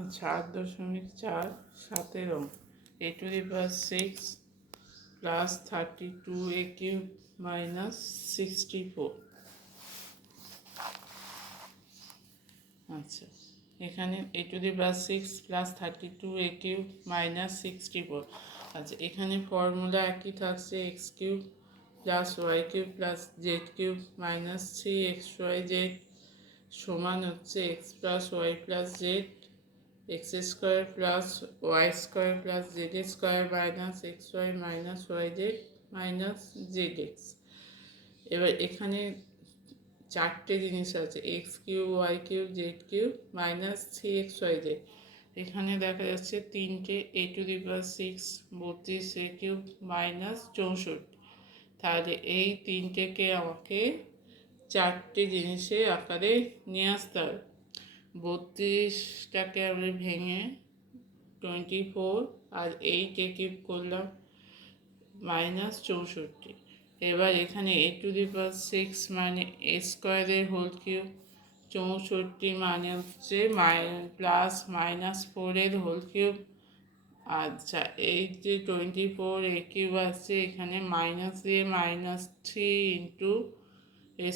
আচ্ছা 8.4 17 a⁶ plus 32a³ minus 64। আচ্ছা এখানে a⁶ প্লাস 32a³ মাইনাস 64। আচ্ছা এখানে ফর্মুলা একই থাকছে x³ plus y³ plus z³ minus 3xyz সমান হচ্ছে x plus y plus z x² plus y² plus z² minus xy minus yz minus zx। এবার এখানে চারটে জিনিস আছে x³ y³ z³ minus 3xyz। এখানে দেখা যাচ্ছে তিনটে a⁶ 32a³ মাইনাস 64। তাহলে এই তিনটেকে আমাকে চারটে জিনিসের আকারে নিয়ে আসতে হবে। 32টাকে আমি ভেঙে 24 আর 8 করলাম মাইনাস 64। এবার এখানে a⁶ মানে a²² 64 মানে হচ্ছে প্লাস -4 আচ্ছা এই যে 24a³ আছে এখানে মাইনাস দিয়ে -3 ইন্টু a²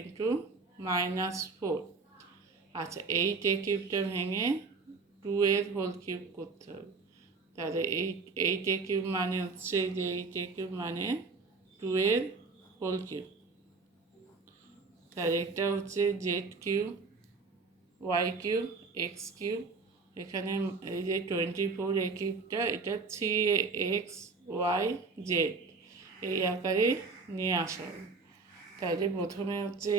ইন্টু -4। আচ্ছা 8a³ ভেঙে 2a³ করতে হবে। তাহলে 8a³ মানে হচ্ছে যে 8a³ মানে 2a³। তাহলে এটা হচ্ছে z³ y³ x³। এখানে এই যে 24a³ এটা 3xyz এই আকারে নিয়ে আসা হবে। তাহলে প্রথমে হচ্ছে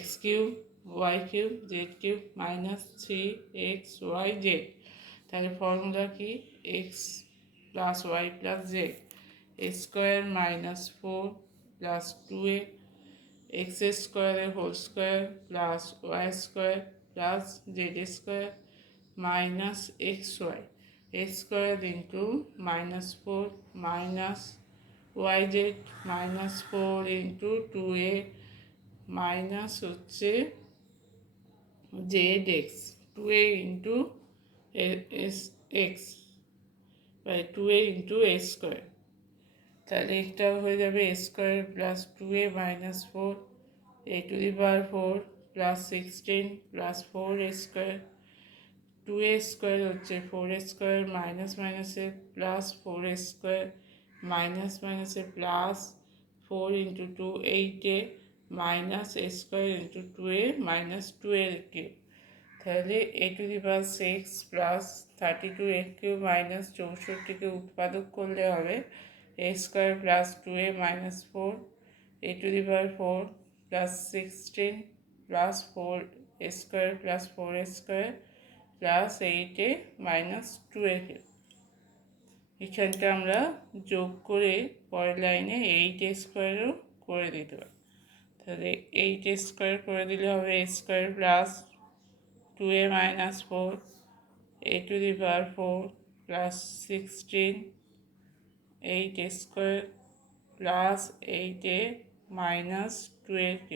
x³ y³ z³ minus 3xyz। তাহলে ফর্মুলা কি x plus y plus z a² minus 4 plus 2a x² plus y² plus z² minus xy a² into -4 minus yz minus 4 into 2a minus হচ্ছে zx 2a into x by 2a into a²। তাহলে এটা হয়ে যাবে a² plus 2a minus 4 a⁴ plus 16 plus 4a²। 2a² হচ্ছে 4a² minus মাইনাসে plus 4a² minus মাইনাসে plus 4 into 2 8a minus a² into 2a minus 2a³ তাহলে a⁶ plus 32a³ minus 64কে উৎপাদক করলে হবে a² plus 2a minus 4 a⁴ plus 16 plus 4a² plus 4a² plus 8a minus 2a³। এখানটা আমরা যোগ করে পরের লাইনে 8a² করে দিতে পারি। তাহলে 8a² করে দিলে হবে a² plus 2a minus 4 a⁴ plus 16 8a² plus 8a minus 2a³